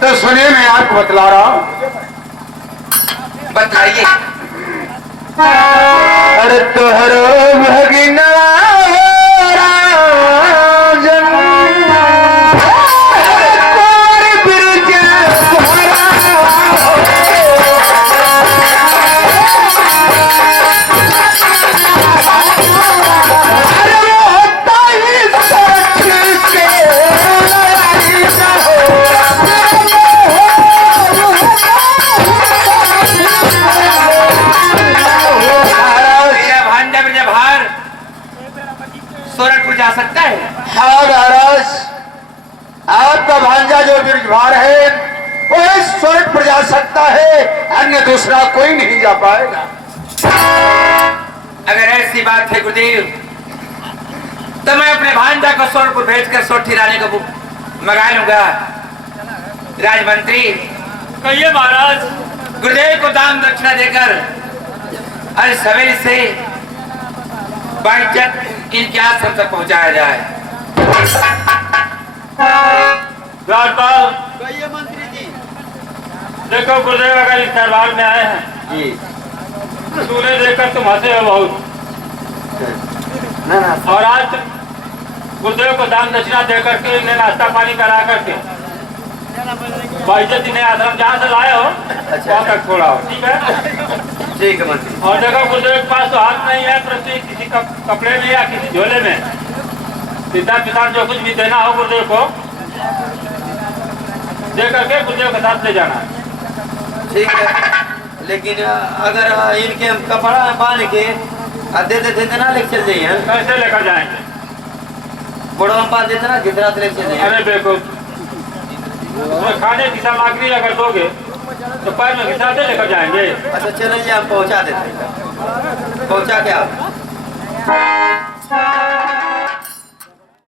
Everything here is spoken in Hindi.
तो सुनिए, मैं आपको बतला रहा हूँ। बताइए। अरे तोहरो भगिना सोरठपुर जा सकता है? हाँ महाराज, आपका भांजा जो बिरजभार है वो सोरठपुर जा सकता है, अन्य दूसरा कोई नहीं जा पाएगा। अगर ऐसी बात है गुरुदेव, तो मैं अपने भांजा को सोरठपुर भेजकर सोठी रानी को मंगा लूंगा। राजमंत्री कहिए महाराज। गुरुदेव को दान दक्षिणा देकर अरे सवेरे से बाइज्जत इनके आश्रम तक पहुंचाया जाए। राजपाल कहिए मंत्री जी। देखो गुरुदेव अगर इस दरबार में आए हैं जी सूर्य देखकर तुम हंसे हो बहुत, ना और आज गुरुदेव को दान दक्षिणा देकर के इन्हें नाश्ता पानी करा करके बाइज्जत इन्हें आश्रम जहाँ से लाए हो वहाँ तक छोड़ा हो। ठीक है? ठीक है मंत्री। और देखो गुरुदेव के पास तो हाथ नहीं है, प्रति किसी कपड़े में या किसी झोले में सीधा पिता जो कुछ भी देना हो गुरुदेव को दे करके गुरुदेव के साथ ले जाना। ठीक है, लेकिन अगर इनके हम कपड़ा बांध के दे देते थे ना लेके चल जाइए। कैसे लेकर जाएंगे? बड़ो हम बांध देते ना कितना लेके चल जाइए। अरे देखो खाने की सामग्री अगर दोगे तो पैर में घिसा दे लेकर जाएंगे। अच्छा चलिए हम पहुंचा देते हैं। पहुंचा के आप